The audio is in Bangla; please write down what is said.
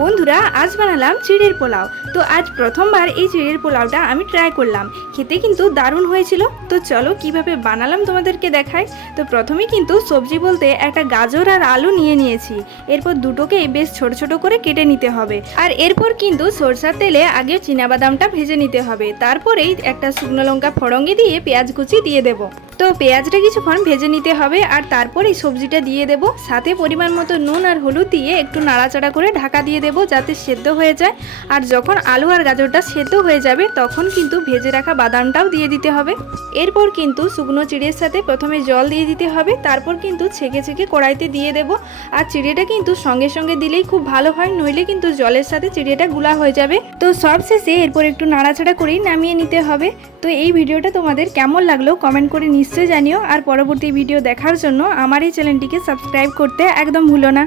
বন্ধুরা আজ বানালাম চিড়ের পোলাও। তো আজ প্রথমবার এই চিড়ের পোলাওটা আমি ট্রাই করলাম, খেতে কিন্তু দারুণ হয়েছিল। তো চলো কিভাবে বানালাম তোমাদেরকে দেখাই। তো প্রথমে কিন্তু সবজি বলতে একটা গাজর আর আলু নিয়ে নিয়েছি। এরপর দুটোকেই বেশ ছোট ছোট করে কেটে নিতে হবে। আর এরপর কিন্তু সরষার তেলে আগে চীনাবাদামটা ভেজে নিতে হবে। তারপরেই একটা শুকনো লঙ্কা ফড়ঙ্গি দিয়ে পেঁয়াজ কুচি দিয়ে দেব। তো পেঁয়াজটা কিছুক্ষণ ভেজে নিতে হবে আর তারপরে সবজিটা দিয়ে দেব। সাথে পরিমাণ মতো নুন আর হলুদ দিয়ে একটু নাড়াচাড়া করে ঢাকা দিয়ে দেব যাতে সেদ্ধ হয়ে যায়। আর যখন আলু আর গাজরটা সেদ্ধ হয়ে যাবে তখন কিন্তু ভেজে রাখা বাদামটাও দিয়ে দিতে হবে। এরপর কিন্তু শুকনো চিড়ের সাথে প্রথমে জল দিয়ে দিতে হবে, তারপর কিন্তু ছেঁকে ছেঁকে কড়াইতে দিয়ে দেব। আর চিড়েটা কিন্তু সঙ্গে সঙ্গে দিলেই খুব ভালো হয়, নইলে কিন্তু জলের সাথে চিড়েটা গুলা হয়ে যাবে। তো সব শেষে এরপর একটু নাড়াচাড়া করেই নামিয়ে নিতে হবে। তো এই ভিডিওটা তোমাদের কেমন লাগলো কমেন্ট করে নিশ্চয়ই জানিও। আর পরবর্তী ভিডিও দেখার জন্য আমার এই চ্যানেলটিকে সাবস্ক্রাইব করতে একদম ভুলো না।